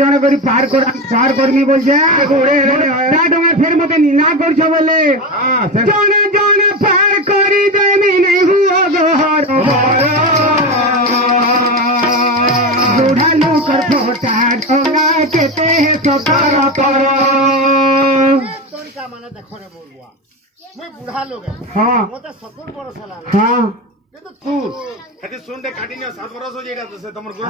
जन करी पार करमी बोल डोंगा फिर मत ना कर बोले जने जने पार करी देमी नहीं हुआ घर बुढ़ा लुकर फोटा डोंगा केते है सकार पर माने देखो रे बोलुआ मैं बुढ़ा लोग है हां मोते 70 बरस होला हां কিন্তু तू এতে শুনতে কাটিনিও 7 বছর হয়ে গেছে সে তোমার গুণ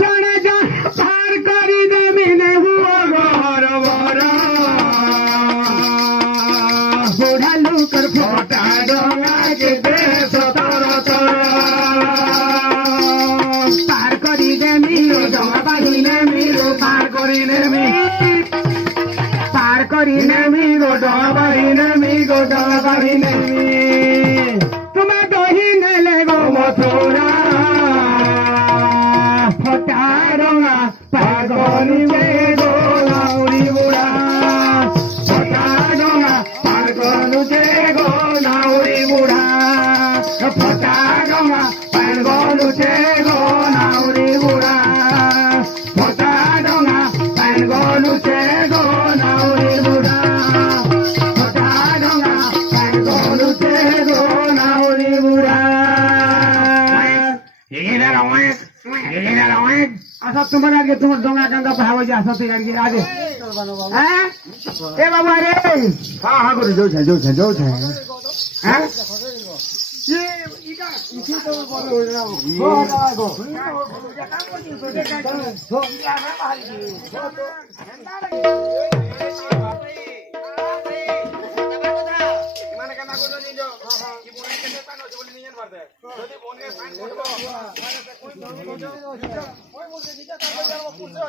জানে জান পার করি দেমি নেই হুয়া ঘর ঘর বুড়া লুকর ফোটা ডোঙা के दे সতর তর পার করি দেমি ডোঙা বাহি নেমি পার করি নেমি গো ডোঙা বাহি নেমি গো ডোঙা বাহি নেমি मथुरा फटा डोंगा पागनी में गोलाउरी बुढ़ा फटा डोंगा पागनु से गोलाउरी बुढ़ा फटा डोंगा पागनु से गोलाउरी बुढ़ा फटा डोंगा पागनु से गोलाउरी बुढ़ा फटा डोंगा पागनु से गोलाउरी बुढ़ा अच्छा तुम्हारे आगे तुम डोंगा गंगा भाव जा सते आगे आगे हैं ए बाबू अरे हां हां गुरु जो छे हैं ये इका इसी तो बोल रहा हूं हो गो हो या मैं बाहर की हो तो ठंडा लगे মানে কেন করছো নিজো কি বনে কেটে পানো বলে নিয়েন পারতে যদি বনে পান করব মানে কই মুরগি নিজো ওই মুরগি নিজো তারপর যাবো পুষে